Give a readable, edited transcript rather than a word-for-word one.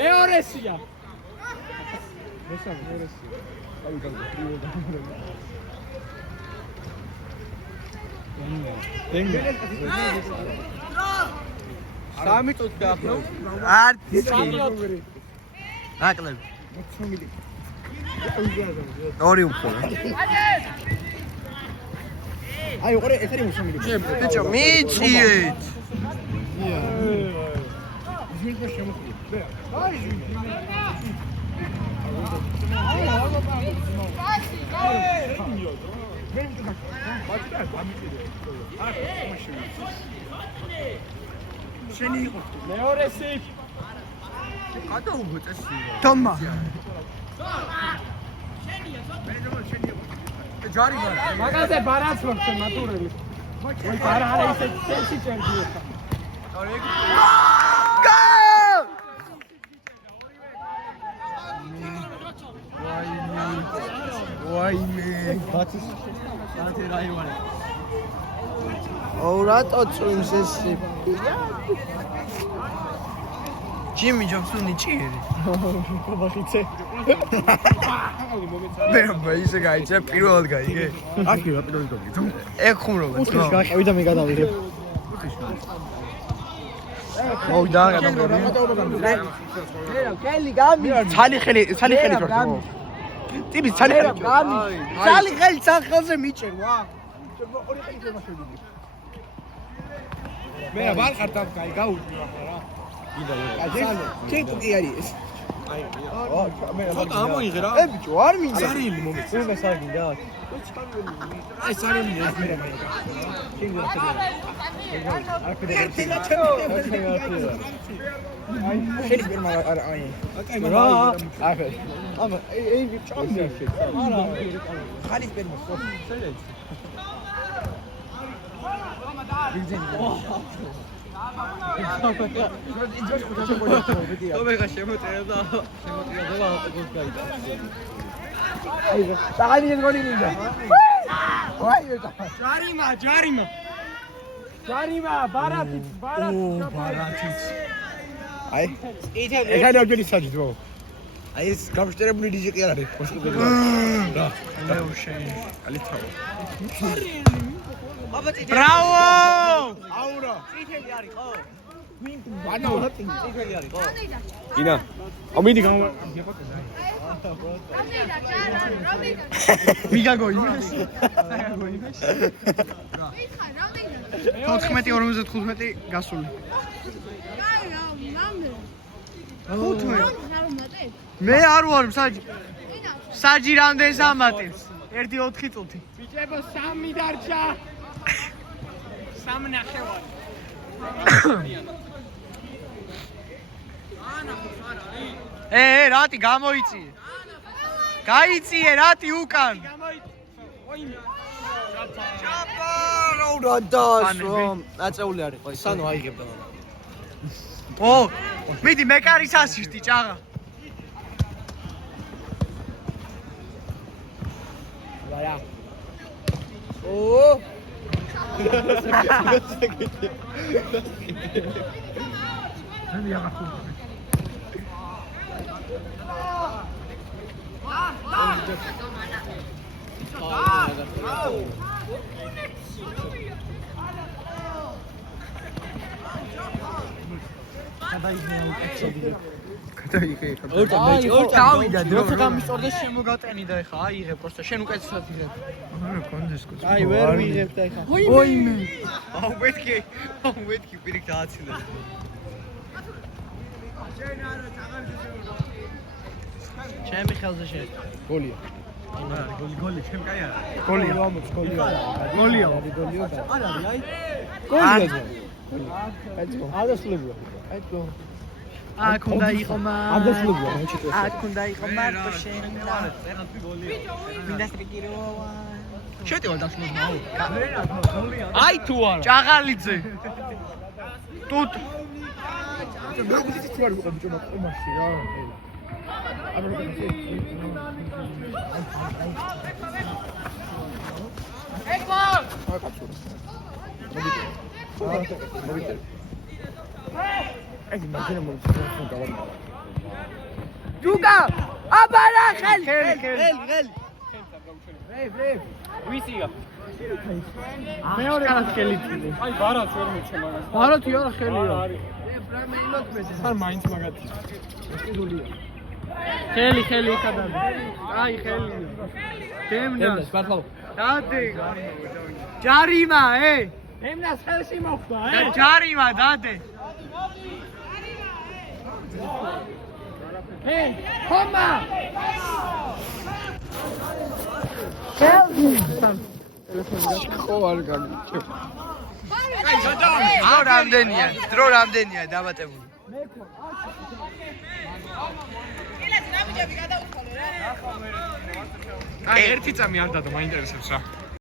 მეორესია. სამი წუთი დაახლოებით. არც აკლები. ორი უფრო. აი, ორი ეს არის მოსამილი. ბიჭო, მიიწიეთ. მეორესი. გადაუღო წესი. თომა. ჯარი ვარ. მაგაზე ბარაც ვარ მატურელი. არა ისე წელში წერდი ხა. ვაიმე. ბაცის საათი რაივარი. აუ რატო წვიმს ეს? ჯიმი ჯობს უნიჭიერი. ბახიცე. მე ისე გაიჭე პირველად გაიგე. აქ რა პირველად გავიგე. ეხუმრობა. უთხის გაყევი და მე გადავიღე. მოვიდა გადავიღე. ხელი გამი. ცალი ხელი ვარ. ტიპის ცალი ხელი. გამი. ცალი ხელი სახელზე მიჭერ ვა. ორი ხელი შემაშევიდი. მე რა ვარ ხარ და კაი გაუჭი ახლა რა. ჩეკი კი არის ეს. ცოტა ამოიღე რა. ბიჭო არ მინდა. სარიმი მომეც. უნდა სარიმი. აი სარიმი ეს მე რა მაინდა. კინგა ხდება. აი შენ პირმა არა აი. რა? აი. ამა აი ჩამია შეკ. არა. ხალი პირმა ხო. შეიძლება. ომეგა შემოწერა და ავტობუს გაიდა. აი საღამი ეს გოლი მინდა. ვაი ეტა. ჯარიმა, ბარათიც. ბარათიც. აი ეგ არის ოჯელი საჯი ძო. აი ეს გამშტერებული დიჟეკი არ არის პოსტები. რა. მე უშენ. ალითავ. ბრავო! აურა. წითელი არის ხო? ბანო. წითელი არის ხო? ინა. ამინდი გამ მიგაგო იმაში. 14:55 გასული. მე არ ვარ საჯი რამდენს ამატებს? 1-4 წუთი. ბიჭებო 3 დარჩა. 3 ნახევარი. რატი გამოიწიე. გაიწიე რატი უკან. ჩაპარო რა დასო. აწეული არის ყო. სანო აიღებდა. ო, მიდი მე კარის ასისტი ჭაღა. ვარა. ო მე აღარ გავიდა როცა გამისწორდა შემოგატენიდა ეხა აიღე პროსტა შენ უკეთესად იღებ. არა კონდეს კაცო. აი ვერ ვიღებ და ეხა. ოიმე. აუ მეთქი პირიქ დააცილა. ჩემი ხელზე შე. გოლია. გოლი ჩემ კაი არა. გოლია. გოლია. გოლია. არა აი. გოლია. აიწყო. ადასლებია. აიწყო. აქ უნდა იყო ადასლებია. აქ უნდა იყო მარტო შენ და მინდა სტრიკიროვა. შეტევა დასმოდა. აი თუ არა. ჭაღალიძე. ტუტ. მე ვიცი თუ არ ვიყო ბიჭო მაშინ რა. ეკო! აი მაგინა მოიწევს. ჯუკა! აბარა ხელი! ხელი! ვისია მეორე კაცს ხელი თვლი. აი ბარათს ვერ მეჩე მაგას ბარათი არა ხელია. არ მაინც მაგათი ხელი ხადები. აი ხელი. დემნას ბარათლავ დადე. ჯარიმა, ემნას ხელში მოხდა ჯარიმა დადე. ხომა ხო არ გაგიჩევ. დრო რამდენია დამატებული. აი ერთი წამი არ დადო მაინტერესებს რა